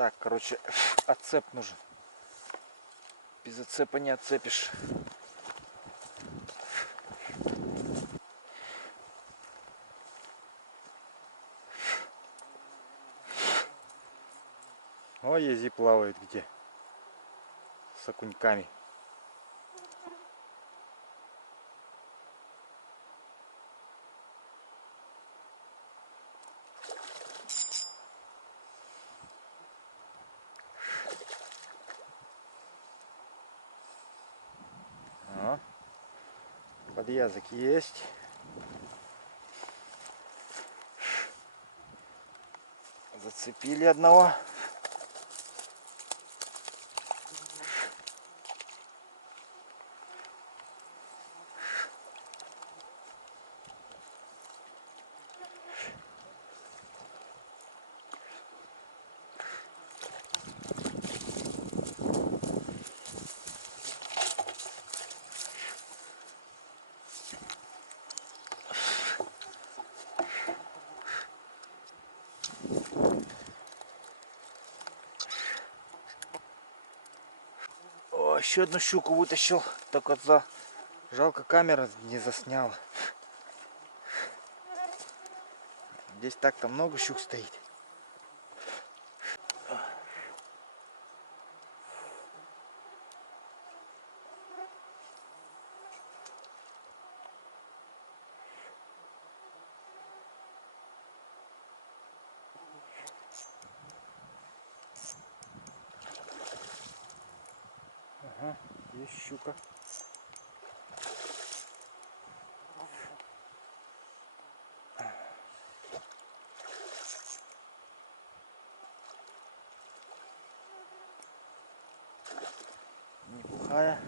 Так, короче, отцеп нужен. Без отцепа не отцепишь. Ой, ези плавает где. С окуньками. О, подъязок есть. Зацепили одного. О, еще одну щуку вытащил. Только жалко, камера не засняла. Здесь так-то много щук стоит. Ага, есть щука. Неплохая.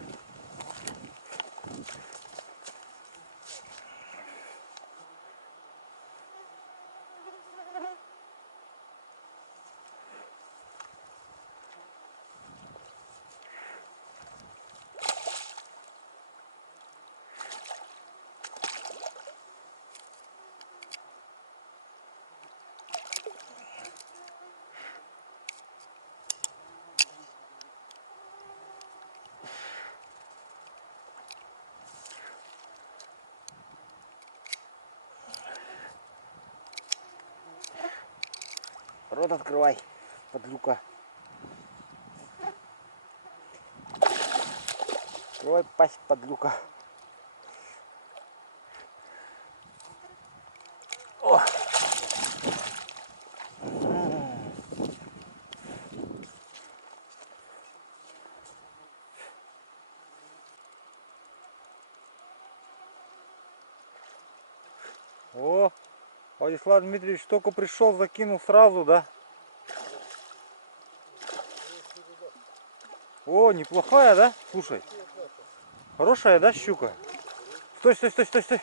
Рот открывай, подлюка. Открывай пасть, подлюка. О! О, Владислав Дмитриевич только пришел, закинул сразу, да? О, неплохая, да? Слушай. Хорошая, да, щука? Стой, стой, стой, стой, стой.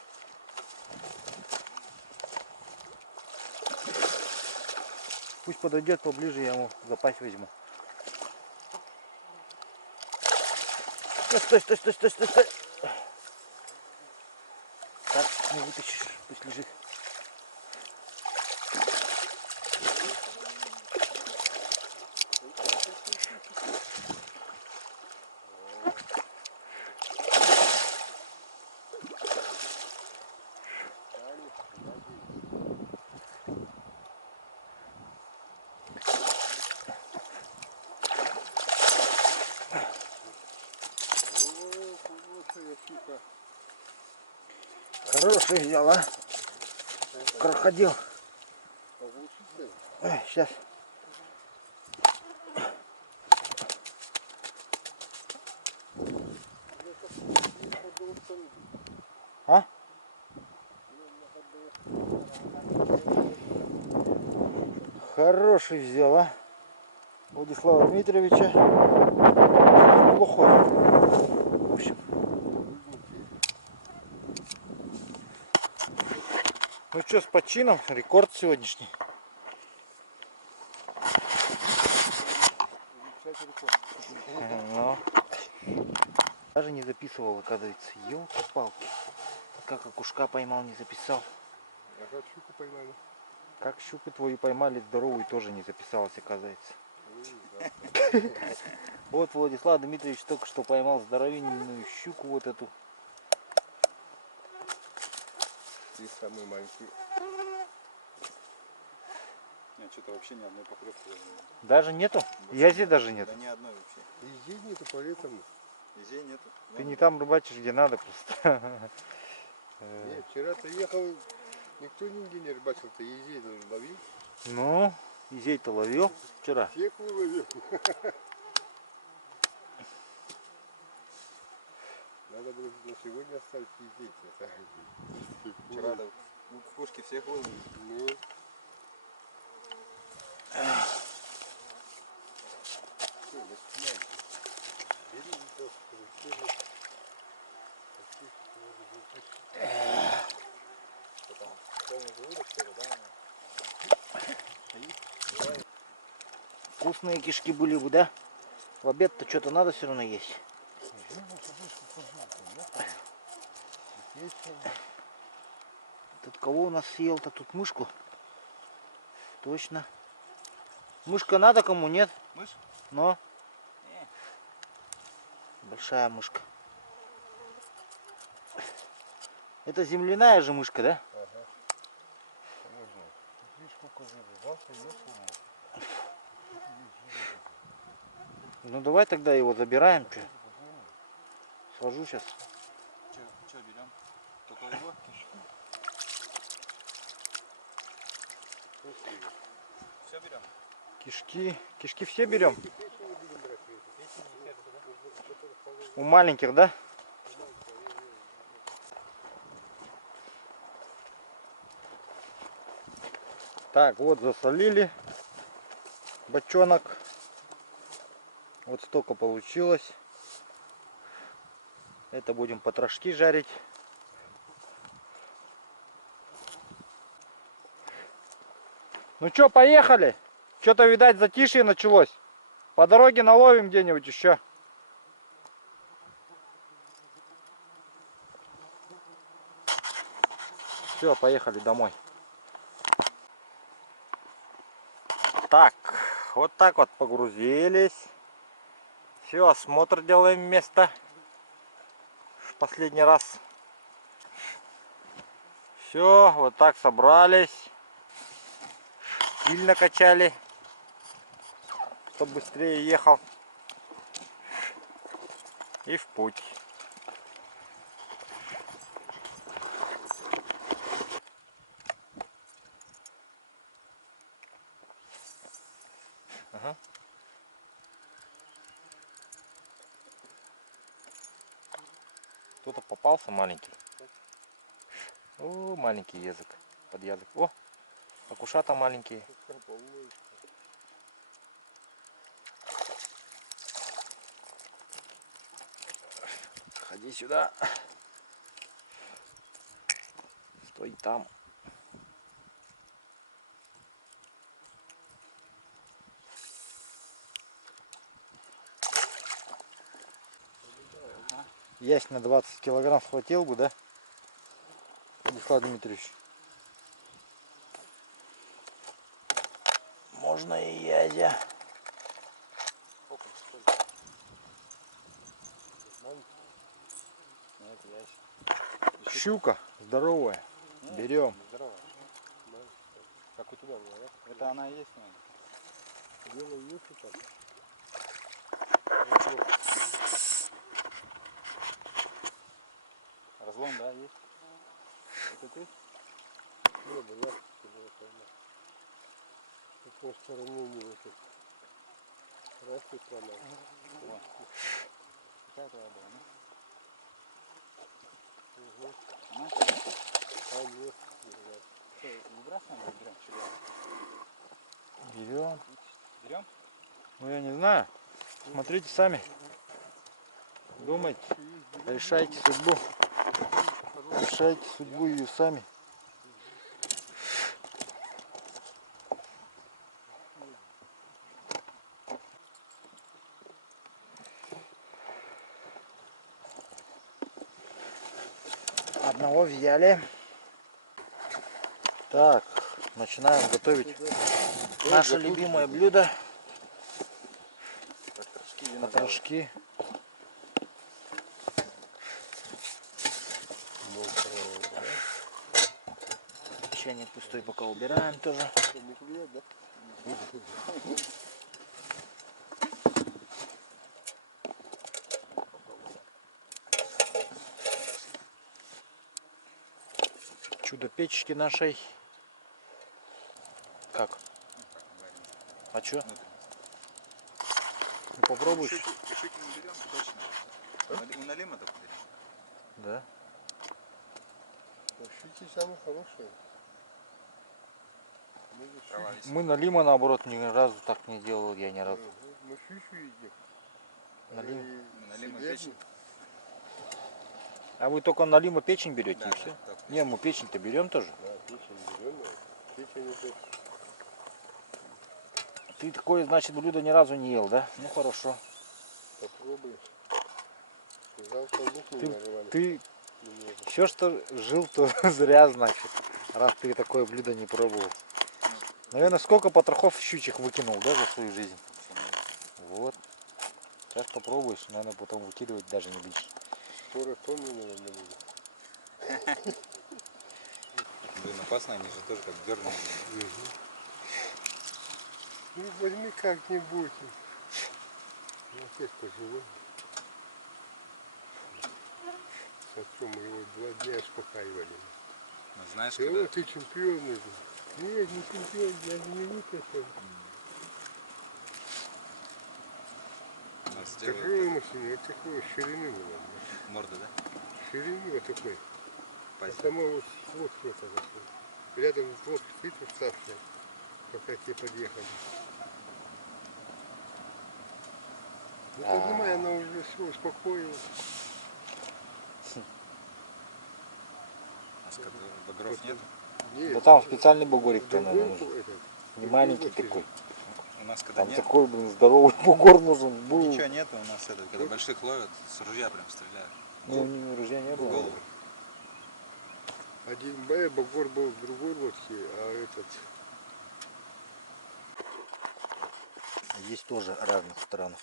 Пусть подойдет поближе, я ему запась возьму. Стой, стой, стой, стой, стой, стой. Так, не вытащишь, пусть лежит. Хороший взял, а? Крокодил. Ой, сейчас. А? Хороший взял, а? Владислава Дмитриевича. Неплохой. В общем. Ну что, с почином? Рекорд сегодняшний. Но. Даже не записывал, оказывается. Ёлки-палки. Как окушка поймал, не записал. А как щуку поймали? Как щуку твою поймали, здоровую, тоже не записалась, оказывается. Вот Владислав Дмитриевич только что поймал здоровенную щуку вот эту. И самый маленький. Нет, что-то вообще ни одной поклевки. Даже нету? Язи даже нет. Да ни одной вообще. И здесь нету, поэтому. Везде нету. Ты не там рыбачишь, где надо просто. Нет, вчера-то ехал, никто нигде не рыбачил-то, езей ловил. Ну, изей-то ловил вчера. Всех выловил. Надо было на сегодня оставить ездить. Вчера да, кукушки всех выловили. Ну. Вкусные кишки были бы, да? В обед-то что-то надо все равно есть. Тут кого у нас съел-то? Тут мышку? Точно. Мышка надо кому, нет? Мышь? Но. Не. Большая мышка. Это земляная же мышка, да? Ага. Видишь, сколько завязался, Ну давай тогда его забираем. Чё? Сложу сейчас. Что берем? Только его? Все берем. Кишки. Кишки все берем. У маленьких, да? Так, вот засолили бочонок. Вот столько получилось. Это будем потрошки жарить. Ну что, поехали? Что-то, видать, затишье началось. По дороге наловим где-нибудь еще. Все, поехали домой. Так, вот так вот погрузились. Все, осмотр делаем место. В последний раз. Все, вот так собрались. Сильно качали, чтобы быстрее ехал. И в путь. Ага. Кто-то попался маленький. О, маленький язык. Под язык. О, окушата маленькие. Ходи сюда. Стой там. Ясь на 20 килограмм схватил бы, да? Владислав Дмитриевич. Можно и язя. Нет, ящик. Щука здоровая. Нет, Берем. Здорово. Как у тебя было, да? Это она и есть, наверное. Делай юбку так. Разлом, да, есть? Это ты? Не было, я было поймал. С какой стороны не вот это. Раз и сломал. О. Какая твоя была, ну? Угу. Она? А нет, держать. Что, не бросаем, а берем? Что делаем? Берем. Берем? Ну я не знаю. Смотрите сами. Думайте. Решайте судьбу. Решайте судьбу ее сами. Одного взяли. Так, начинаем готовить наше любимое блюдо. потрошки. Чайник пустой пока убираем тоже. Не клюет, да? Чудо печки нашей. Как? А чё? Ну попробуй. Щуки не берем, точно. У налима только берем. Да. Щуки самые хорошие. Трава висит. Мы на лима наоборот ни разу так не делал, я ни разу. Мы щучу едим. На лима. На лима печень. А вы только на лима печень берете Да, и да, все? только Не, мы печень-то берем тоже. Да, печень берем. Печень это... Ты такое, значит, блюдо ни разу не ел, да? Ну хорошо. Попробуй. Завтра лук не нарывали. Ты все, что жил, то зря, значит. Раз ты такое блюдо не пробовал. Наверное, сколько потрохов щучек выкинул, да, за свою жизнь? Вот. Сейчас попробуешь, наверное, потом выкидывать даже не будешь. Скоро тонны, наверное, будет. Блин, опасно, они же тоже как дернули. Ну возьми как-нибудь. Ну опять пожилой. С отцом мы его 2 дня успокаивали. Ну, знаешь, Ты, когда... ты чемпион. Нет, не чемпион, я же не выпил. у нас Такой делают машина, вот такой ширины была. морда, да? Ширины вот такой. А Пасть. сама вот что-то такое. Рядом вот стоит уставшая, пока те подъехали. Ну поднимай, она уже все успокоилась. У нас когда багров нет. Нет, Да там специальный бугорик-то, другой наверное, нужен. этот, Не маленький другой такой. У нас когда Там нет, такой, блин, здоровый бугор нужен был. ничего нету, у нас это, когда больших ловят, с ружья прям стреляют. Ну, ружья не В было. голову. Один багор был в другой лодке, а этот... Здесь тоже разных стран.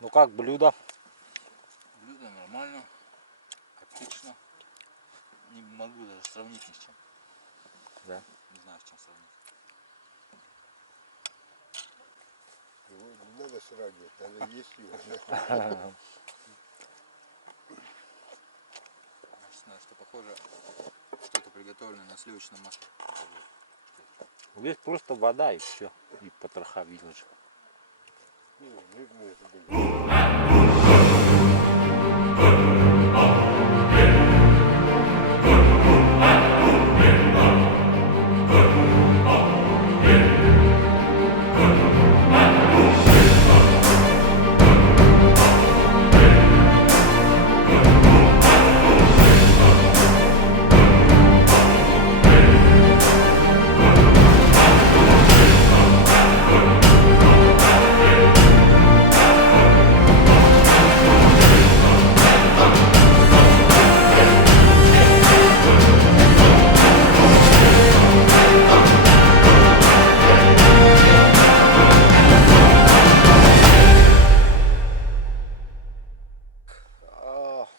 Ну как блюдо? Блюдо нормально, отлично. Не могу даже сравнить ни с чем. Да. Не знаю, с чем сравнить. Его не надо сравнивать, надо есть его. Не знаю, что похоже, что-то приготовленное на сливочном масле. Здесь просто вода и все. И потроха видел же.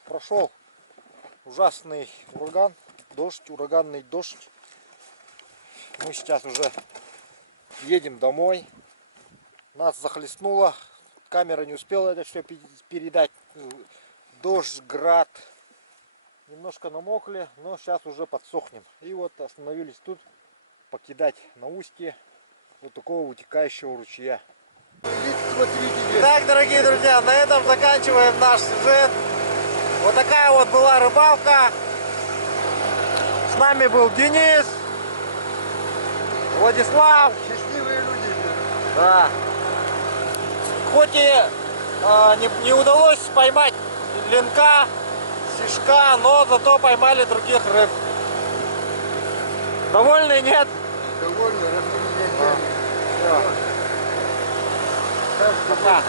Прошел ужасный ураган, дождь, ураганный дождь. Мы сейчас уже едем домой. Нас захлестнуло, камера не успела это все передать. Дождь, град. Немножко намокли, но сейчас уже подсохнем. И вот остановились тут покидать на устье вот такого вытекающего ручья. Итак, дорогие друзья, на этом заканчиваем наш сюжет. Вот такая вот была рыбалка. С нами был Денис, Владислав. Счастливые люди. Да. Хоть и не удалось поймать ленка, сишка, но зато поймали других рыб. Довольны, нет? Довольно, разбили. Все. Пока.